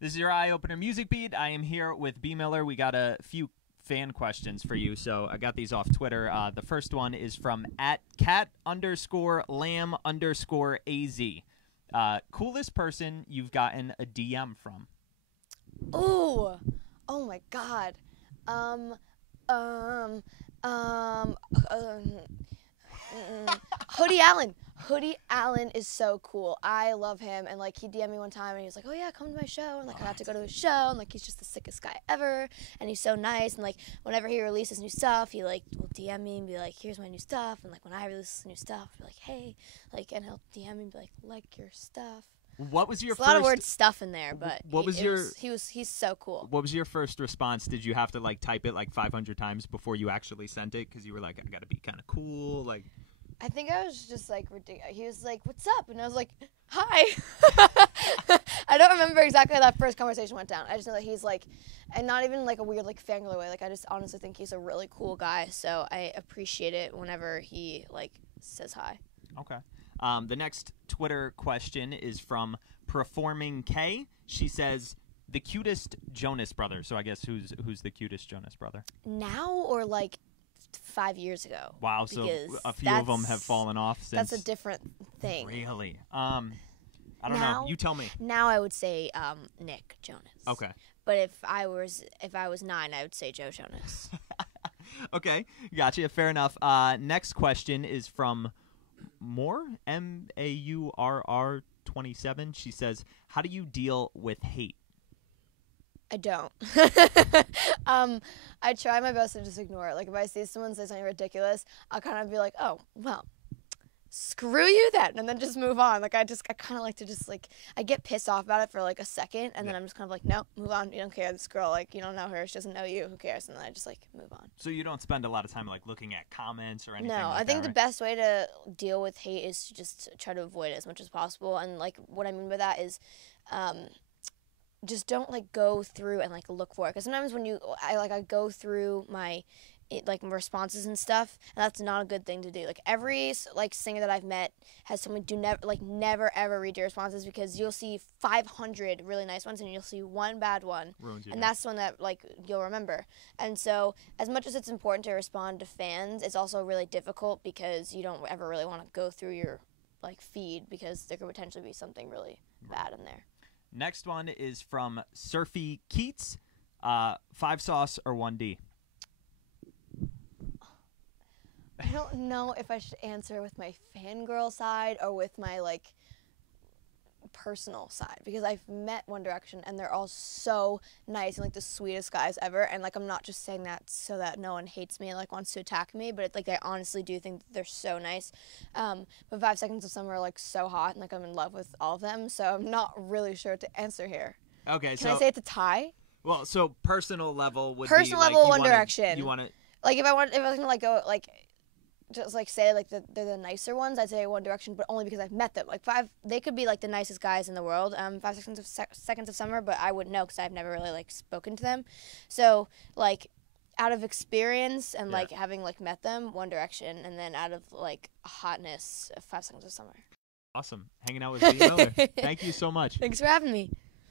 This is your Eye Opener Music Beat. I am here with B. Miller. We got a few fan questions for you, so I got these off Twitter. The first one is from @cat_lamb_az. Coolest person you've gotten a DM from? Oh my God. Hoodie Allen. Hoodie Allen is so cool. I love him, and like he DM'd me one time, and he was like, "Oh yeah, come to my show," and like I got to go to his show, and like he's just the sickest guy ever, and he's so nice, and like whenever he releases new stuff, he like will DM me and be like, "Here's my new stuff," and like when I release new stuff, I'll be like, "Hey," like, and he'll DM me and be like your stuff. What was your There's a lot of word stuff in there, but he's so cool. What was your first response? Did you have to like type it like 500 times before you actually sent it because you were like, I gotta be kind of cool, like? I think I was just like ridiculous. He was like, "What's up?" And I was like, "Hi." I don't remember exactly how that first conversation went down. I just know that he's like, and not even like a weird like fangirl way. Like I just honestly think he's a really cool guy. So I appreciate it whenever he like says hi. Okay. The next Twitter question is from Performing K. She says, the cutest Jonas brother. So I guess who's the cutest Jonas brother? Now or like 5 years ago? Wow, so a few of them have fallen off since. That's a different thing. Really? I don't know. You tell me. Now I would say Nick Jonas. Okay. But if I was 9, I would say Joe Jonas. Okay, gotcha. Fair enough. Next question is from Maurr 27. She says, how do you deal with hate? I don't. I try my best to just ignore it. Like if I see someone say something ridiculous, I'll kind of be like, oh, well, screw you then, and then just move on. Like I kind of like to just like, I get pissed off about it for like a second, and then I'm just kind of like, no, move on. You don't care. This girl, like, you don't know her. She doesn't know you. Who cares? And then I just like move on. So you don't spend a lot of time like looking at comments or anything? No, like I think that, the best way to deal with hate is to just try to avoid it as much as possible. And like what I mean by that is, just don't like go through and like look for it, because sometimes when I go through my responses and stuff, and that's not a good thing to do. Like every like singer that I've met has someone never ever read your responses, because you'll see 500 really nice ones and you'll see one bad one, and that's the one that like you'll remember. And so as much as it's important to respond to fans, it's also really difficult because you don't ever really want to go through your like feed, because there could potentially be something really bad in there. Next one is from Surfy Keats. 5 sauce or 1D? I don't know if I should answer with my fangirl side or with my like personal side, because I've met One Direction and they're all so nice and like the sweetest guys ever, and like I'm not just saying that so that no one hates me and like wants to attack me, but like I honestly do think that they're so nice. But 5 Seconds of Summer are like so hot, and like I'm in love with all of them, so I'm not really sure what to answer here. Okay, Can I say it's a tie? Well, so personal level would personal be level like One Direction. You want to like if I was gonna like go like just like say like they're the nicer ones, I'd say One Direction, but only because I've met them. Like they could be like the nicest guys in the world. 5 Seconds of Summer, but I wouldn't know because I've never really like spoken to them. So like out of experience and like having like met them, One Direction, and then out of like hotness, 5 Seconds of Summer. Awesome, hanging out with B. Miller. Thank you so much. Thanks for having me.